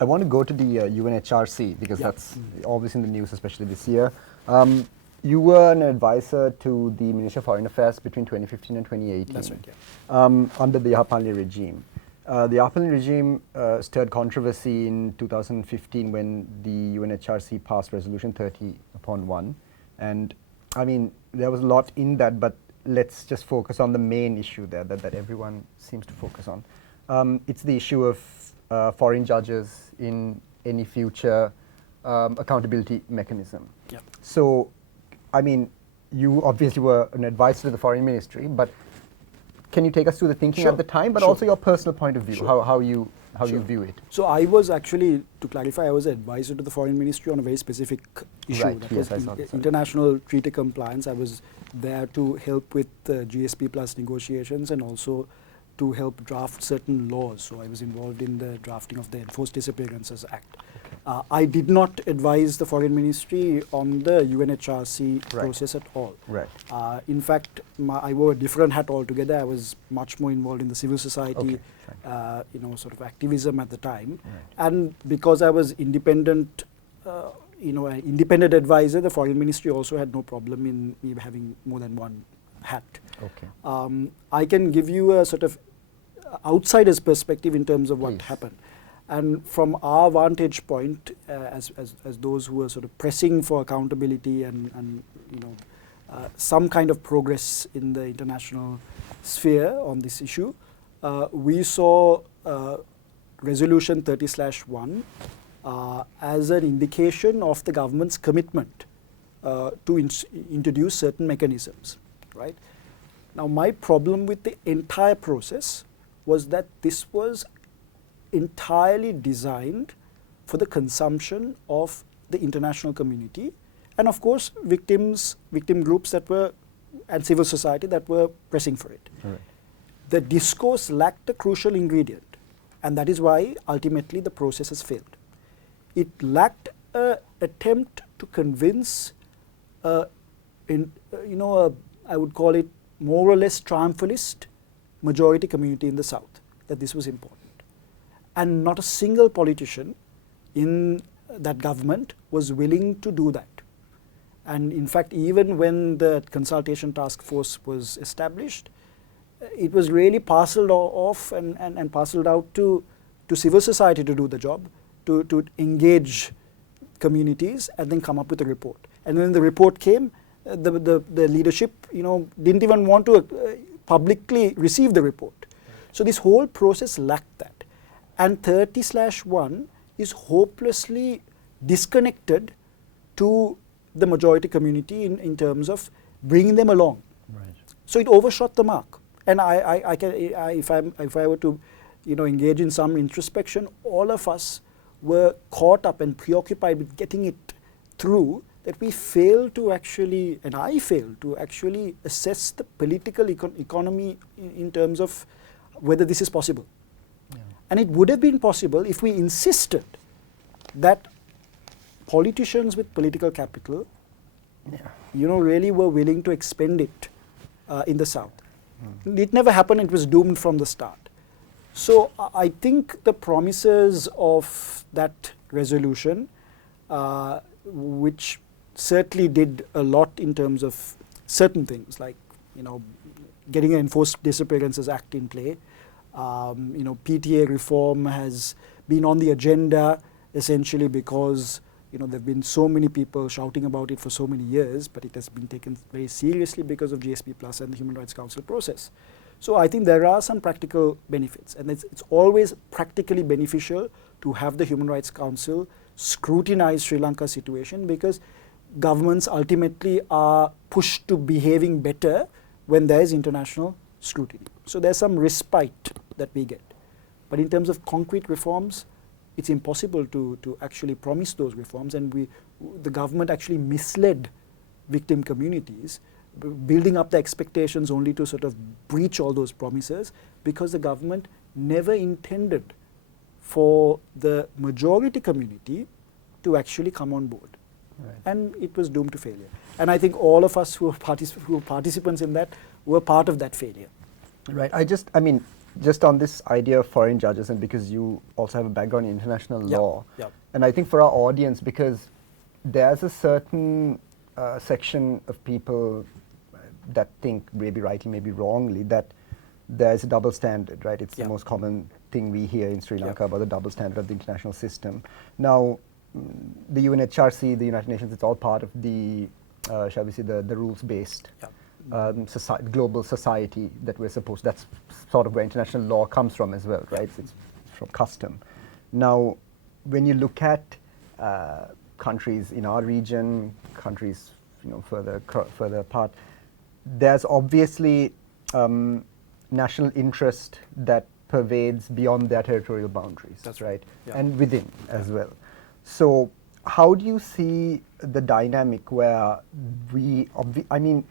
I want to go to the UNHRC because that's always in the news, especially this year. You were an advisor to the Ministry of Foreign Affairs between 2015 and 2018. That's right, under the Yapali regime. The Yapali regime stirred controversy in 2015 when the UNHRC passed Resolution 30/1. And I mean, there was a lot in that, but let's just focus on the main issue there that everyone seems to focus on. It's the issue of foreign judges in any future accountability mechanism. Yep. So, I mean, you obviously were an advisor to the Foreign Ministry, but can you take us through the thinking at the time, but also your personal point of view, how you view it? So I was actually, to clarify, I was an advisor to the Foreign Ministry on a very specific issue. Right. That Yes, was I saw that. international treaty compliance. I was there to help with GSP plus negotiations and also to help draft certain laws. So I was involved in the drafting of the Enforced Disappearances Act. Okay. I did not advise the Foreign Ministry on the UNHRC process at all. Right. In fact, I wore a different hat altogether. I was much more involved in the civil society, sort of activism at the time. Right. And because I was independent, an independent advisor, the Foreign Ministry also had no problem in me having more than one hat. Okay. I can give you a sort of outsider's perspective in terms of what happened. And from our vantage point, as those who are sort of pressing for accountability and some kind of progress in the international sphere on this issue, we saw Resolution 30/1 as an indication of the government's commitment to introduce certain mechanisms, right? Now, my problem with the entire process was that this was entirely designed for the consumption of the international community and, of course, victim groups that were, and civil society that were pressing for it. Right. The discourse lacked a crucial ingredient, and that is why ultimately the process has failed. It lacked an attempt to convince, I would call it more or less triumphalist majority community in the South that this was important. And not a single politician in that government was willing to do that. And in fact, even when the consultation task force was established, it was really parceled off and parceled out to civil society to do the job, to engage communities and then come up with a report. And when the report came, the leadership didn't even want to publicly receive the report. So this whole process lacked that. And 30/1 is hopelessly disconnected to the majority community in terms of bringing them along. Right. So it overshot the mark. And if I were to engage in some introspection, all of us were caught up and preoccupied with getting it through, that we failed to actually, and I failed to actually assess the political economy in terms of whether this is possible. Yeah. And it would have been possible if we insisted that politicians with political capital really were willing to expend it in the South. It never happened. It was doomed from the start. So I think the promises of that resolution, which certainly did a lot in terms of certain things like getting an Enforced Disappearances Act in play. PTA reform has been on the agenda essentially because there have been so many people shouting about it for so many years, but it has been taken very seriously because of GSP Plus and the Human Rights Council process. So I think there are some practical benefits, and it's always practically beneficial to have the Human Rights Council scrutinize Sri Lanka's situation, because governments ultimately are pushed to behaving better when there is international scrutiny. So there's some respite that we get. But in terms of concrete reforms, it's impossible to actually promise those reforms, and the government actually misled victim communities, building up the expectations only to sort of breach all those promises, because the government never intended for the majority community to actually come on board. Right. And it was doomed to failure. And I think all of us who were participants in that were part of that failure. Right. just on this idea of foreign judges, and because you also have a background in international law, Yep. and I think for our audience, because there's a certain section of people that think, maybe rightly, maybe wrongly, that there's a double standard, right? It's the most common thing we hear in Sri Lanka about the double standard of the international system. Now, the UNHRC, the United Nations, it's all part of the, shall we say, the rules-based global society that we're supposed, that's sort of where international law comes from as well, right? It's from custom. Now, when you look at countries in our region, countries further apart, there's obviously national interest that pervades beyond their territorial boundaries. That's right, yeah. and within as well. So how do you see the dynamic where I mean,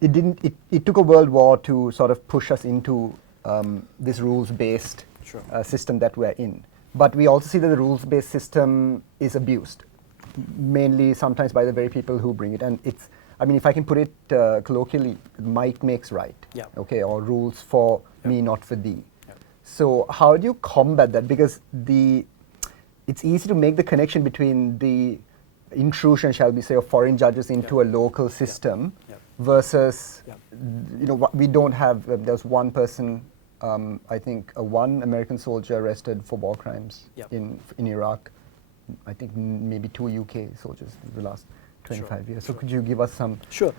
it took a world war to sort of push us into this rules-based system that we're in. But we also see that the rules-based system is abused, mainly sometimes by the very people who bring it. And it's, I mean, if I can put it colloquially, might makes right, okay, or rules for me, not for thee. So how do you combat that? Because it's easy to make the connection between the intrusion, shall we say, of foreign judges into a local system versus, we don't have, there's one person, I think one American soldier arrested for war crimes in Iraq, I think maybe 2 UK soldiers in the last 25 years. So could you give us some? Sure.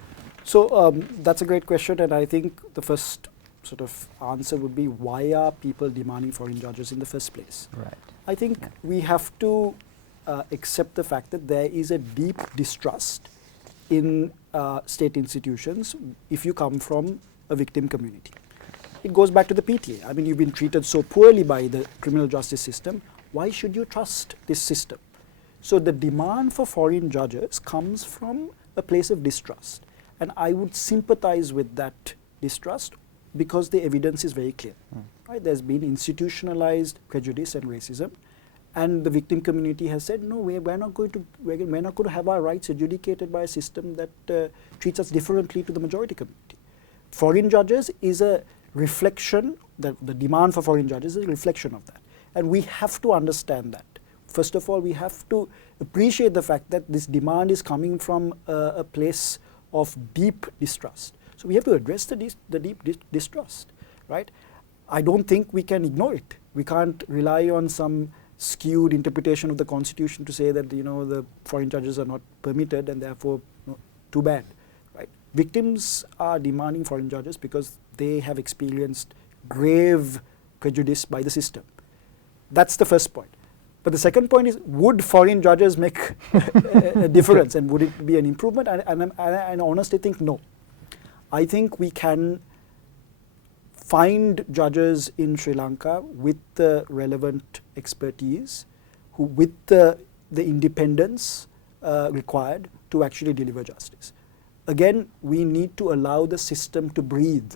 So that's a great question, and I think the first sort of answer would be, why are people demanding foreign judges in the first place? Right. I think we have to accept the fact that there is a deep distrust in state institutions if you come from a victim community. It goes back to the PTA. I mean, you've been treated so poorly by the criminal justice system. Why should you trust this system? So the demand for foreign judges comes from a place of distrust. And I would sympathize with that distrust because the evidence is very clear. Right? There's been institutionalized prejudice and racism. And the victim community has said, no, we're not going to have our rights adjudicated by a system that treats us differently to the majority community. Foreign judges is a reflection, the demand for foreign judges is a reflection of that. And we have to understand that. First of all, we have to appreciate the fact that this demand is coming from a place of deep distrust. So we have to address the deep distrust, right? I don't think we can ignore it. We can't rely on some skewed interpretation of the Constitution to say that the foreign judges are not permitted and therefore too bad, right? Victims are demanding foreign judges because they have experienced grave prejudice by the system. That's the first point. But the second point is, would foreign judges make a difference, and would it be an improvement? And I honestly think no. I think we can find judges in Sri Lanka with the relevant expertise, with the independence required to actually deliver justice. Again, we need to allow the system to breathe,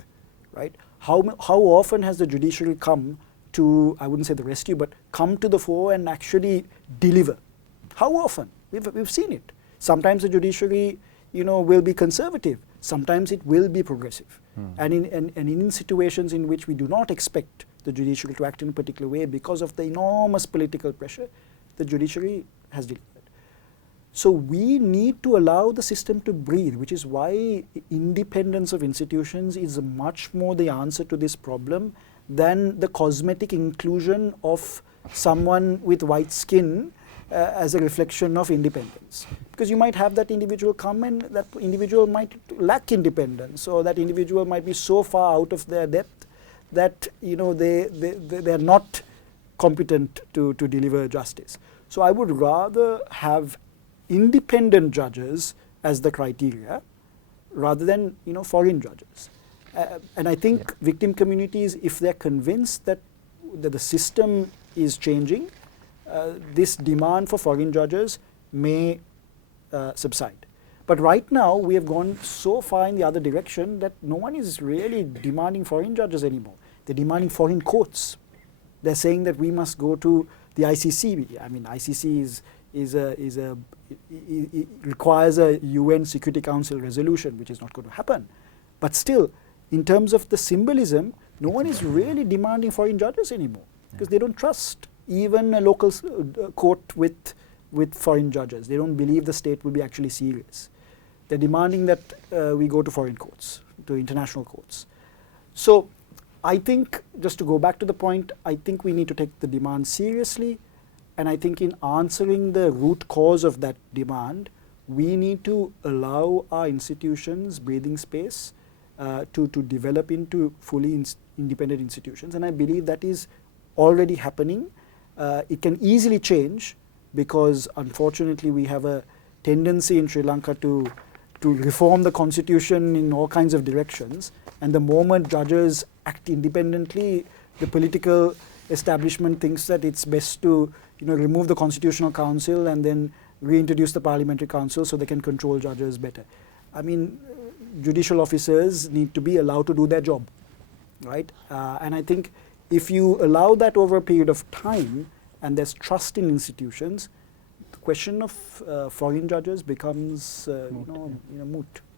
right? How often has the judiciary come to, I wouldn't say the rescue, but come to the fore and actually deliver? How often? We've seen it. Sometimes the judiciary, will be conservative. Sometimes it will be progressive. And in situations in which we do not expect the judiciary to act in a particular way because of the enormous political pressure, the judiciary has delivered. So we need to allow the system to breathe, which is why independence of institutions is much more the answer to this problem than the cosmetic inclusion of someone with white skin as a reflection of independence. Because you might have that individual come and that individual might lack independence, or that individual might be so far out of their depth that they're not competent to deliver justice. So I would rather have independent judges as the criteria rather than foreign judges. And I think victim communities, if they're convinced that the system is changing, this demand for foreign judges may subside. But right now, we have gone so far in the other direction that no one is really demanding foreign judges anymore. They're demanding foreign courts. They're saying that we must go to the ICC. I mean, ICC it requires a UN Security Council resolution, which is not going to happen. But still, in terms of the symbolism, no one is really demanding foreign judges anymore because they don't trust even a local court with foreign judges. They don't believe the state will be actually serious. They're demanding that we go to foreign courts, to international courts. So I think, just to go back to the point, I think we need to take the demand seriously, and I think in answering the root cause of that demand, we need to allow our institutions breathing space to develop into fully independent institutions, and I believe that is already happening. It can easily change because unfortunately we have a tendency in Sri Lanka to reform the constitution in all kinds of directions, and the moment judges act independently, the political establishment thinks that it's best to remove the Constitutional Council and then reintroduce the Parliamentary Council so they can control judges better. I mean, judicial officers need to be allowed to do their job, right? And I think if you allow that over a period of time and there's trust in institutions, the question of foreign judges becomes moot.